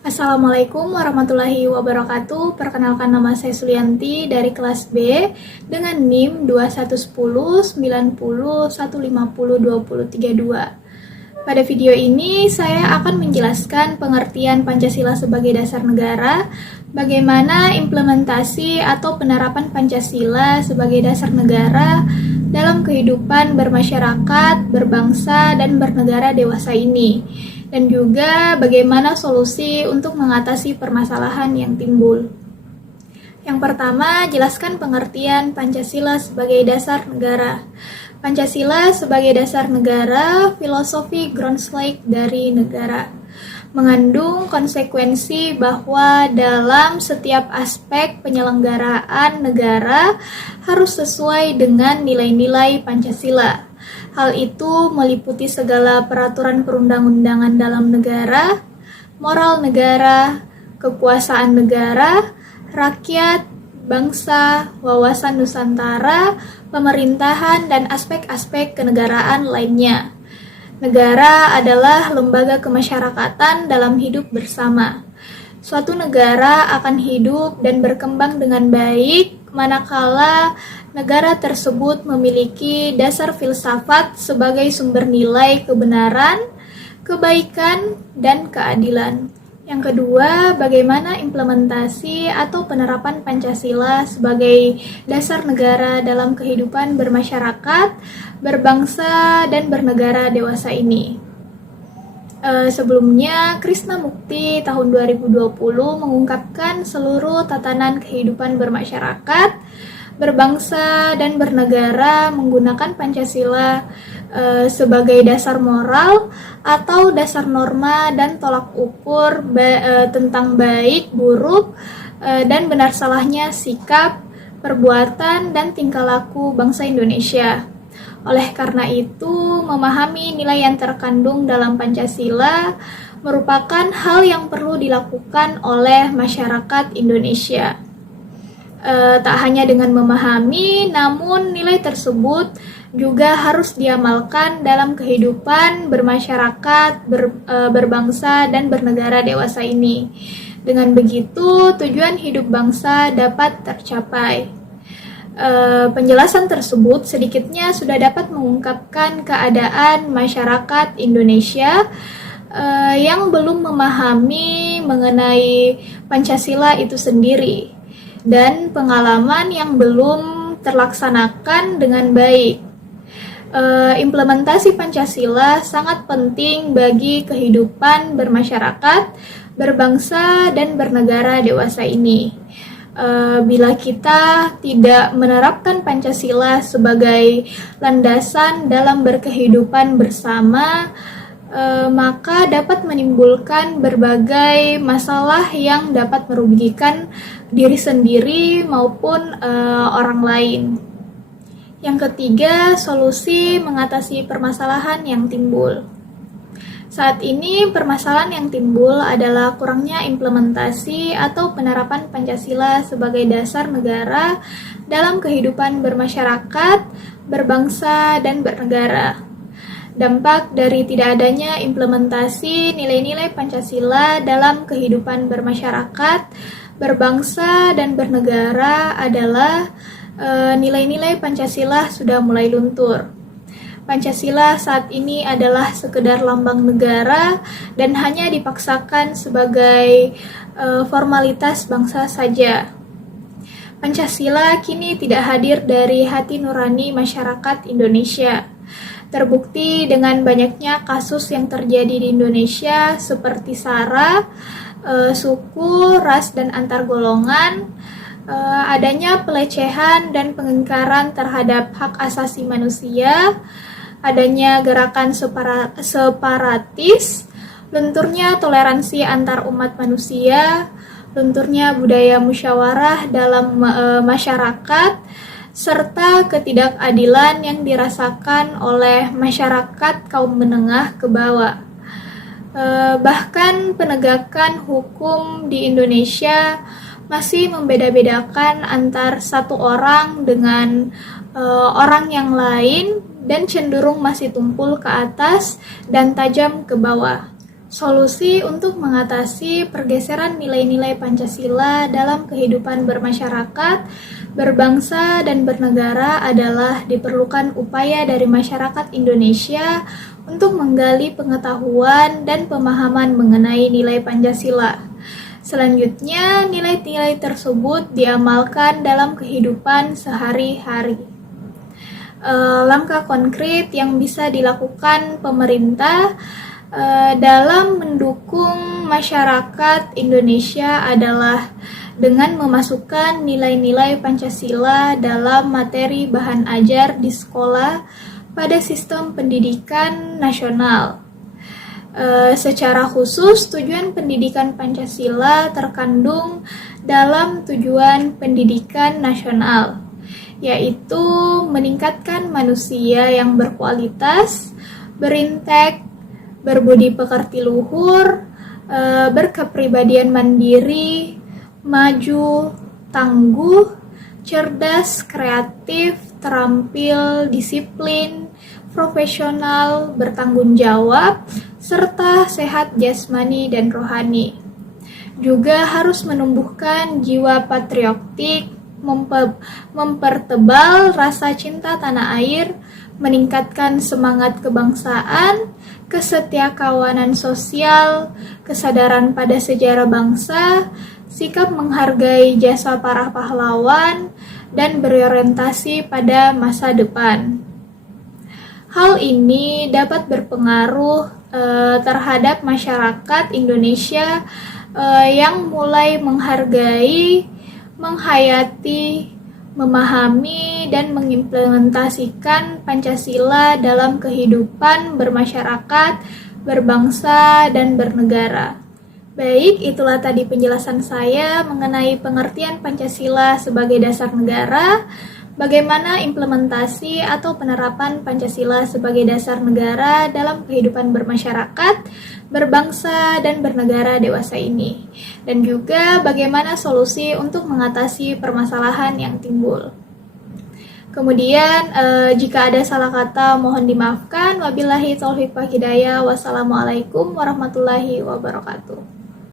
Assalamualaikum warahmatullahi wabarakatuh. Perkenalkan, nama saya Sulianti dari kelas B dengan NIM 211090150232. Pada video ini saya akan menjelaskan pengertian Pancasila sebagai dasar negara, bagaimana implementasi atau penerapan Pancasila sebagai dasar negara dalam kehidupan bermasyarakat, berbangsa, dan bernegara dewasa ini, dan juga bagaimana solusi untuk mengatasi permasalahan yang timbul. Yang pertama, jelaskan pengertian Pancasila sebagai dasar negara. Pancasila sebagai dasar negara, filosofi Grundslag dari negara, mengandung konsekuensi bahwa dalam setiap aspek penyelenggaraan negara harus sesuai dengan nilai-nilai Pancasila. Hal itu meliputi segala peraturan perundang-undangan dalam negara, moral negara, kekuasaan negara, rakyat, bangsa, wawasan Nusantara, pemerintahan, dan aspek-aspek kenegaraan lainnya. Negara adalah lembaga kemasyarakatan dalam hidup bersama. Suatu negara akan hidup dan berkembang dengan baik manakala negara tersebut memiliki dasar filsafat sebagai sumber nilai kebenaran, kebaikan, dan keadilan. Yang kedua, bagaimana implementasi atau penerapan Pancasila sebagai dasar negara dalam kehidupan bermasyarakat, berbangsa, dan bernegara dewasa ini. Sebelumnya, Krisnamukti tahun 2020 mengungkapkan seluruh tatanan kehidupan bermasyarakat, berbangsa, dan bernegara menggunakan Pancasila sebagai dasar moral atau dasar norma dan tolak ukur tentang baik, buruk, dan benar salahnya sikap, perbuatan, dan tingkah laku bangsa Indonesia. Oleh karena itu, memahami nilai yang terkandung dalam Pancasila merupakan hal yang perlu dilakukan oleh masyarakat Indonesia. Tak hanya dengan memahami, namun nilai tersebut juga harus diamalkan dalam kehidupan bermasyarakat, berbangsa, dan bernegara dewasa ini. Dengan begitu, tujuan hidup bangsa dapat tercapai. Penjelasan tersebut sedikitnya sudah dapat mengungkapkan keadaan masyarakat Indonesia yang belum memahami mengenai Pancasila itu sendiri dan pengalaman yang belum terlaksanakan dengan baik. Implementasi Pancasila sangat penting bagi kehidupan bermasyarakat, berbangsa, dan bernegara dewasa ini. Bila kita tidak menerapkan Pancasila sebagai landasan dalam berkehidupan bersama, maka dapat menimbulkan berbagai masalah yang dapat merugikan diri sendiri maupun orang lain. Yang ketiga, solusi mengatasi permasalahan yang timbul. Saat ini, permasalahan yang timbul adalah kurangnya implementasi atau penerapan Pancasila sebagai dasar negara dalam kehidupan bermasyarakat, berbangsa, dan bernegara. Dampak dari tidak adanya implementasi nilai-nilai Pancasila dalam kehidupan bermasyarakat, berbangsa, dan bernegara adalah nilai-nilai Pancasila sudah mulai luntur. Pancasila saat ini adalah sekedar lambang negara dan hanya dipaksakan sebagai formalitas bangsa saja. Pancasila kini tidak hadir dari hati nurani masyarakat Indonesia. Terbukti dengan banyaknya kasus yang terjadi di Indonesia seperti SARA, suku, ras, dan antar golongan, adanya pelecehan dan pengingkaran terhadap hak asasi manusia, adanya gerakan separatis, lunturnya toleransi antar umat manusia, lunturnya budaya musyawarah dalam masyarakat, serta ketidakadilan yang dirasakan oleh masyarakat kaum menengah ke bawah. Bahkan penegakan hukum di Indonesia masih membeda-bedakan antar satu orang dengan orang yang lain dan cenderung masih tumpul ke atas dan tajam ke bawah. Solusi untuk mengatasi pergeseran nilai-nilai Pancasila dalam kehidupan bermasyarakat, berbangsa, dan bernegara adalah diperlukan upaya dari masyarakat Indonesia untuk menggali pengetahuan dan pemahaman mengenai nilai Pancasila. Selanjutnya, nilai-nilai tersebut diamalkan dalam kehidupan sehari-hari. Langkah konkret yang bisa dilakukan pemerintah dalam mendukung masyarakat Indonesia adalah dengan memasukkan nilai-nilai Pancasila dalam materi bahan ajar di sekolah pada sistem pendidikan nasional. Secara khusus, tujuan pendidikan Pancasila terkandung dalam tujuan pendidikan nasional, yaitu meningkatkan manusia yang berkualitas, berintek, berbudi pekerti luhur, berkepribadian mandiri, maju, tangguh, cerdas, kreatif, terampil, disiplin, profesional, bertanggung jawab, serta sehat jasmani dan rohani. Juga harus menumbuhkan jiwa patriotik, mempertebal rasa cinta tanah air, meningkatkan semangat kebangsaan, kesetiakawanan sosial, kesadaran pada sejarah bangsa, sikap menghargai jasa para pahlawan, dan berorientasi pada masa depan. Hal ini dapat berpengaruh terhadap masyarakat Indonesia yang mulai menghargai, menghayati, memahami, dan mengimplementasikan Pancasila dalam kehidupan bermasyarakat, berbangsa, dan bernegara. Baik, itulah tadi penjelasan saya mengenai pengertian Pancasila sebagai dasar negara, bagaimana implementasi atau penerapan Pancasila sebagai dasar negara dalam kehidupan bermasyarakat, berbangsa, dan bernegara dewasa ini, dan juga bagaimana solusi untuk mengatasi permasalahan yang timbul. Kemudian, jika ada salah kata mohon dimaafkan. Wabillahi taufiq wal hidayah. Wassalamualaikum warahmatullahi wabarakatuh.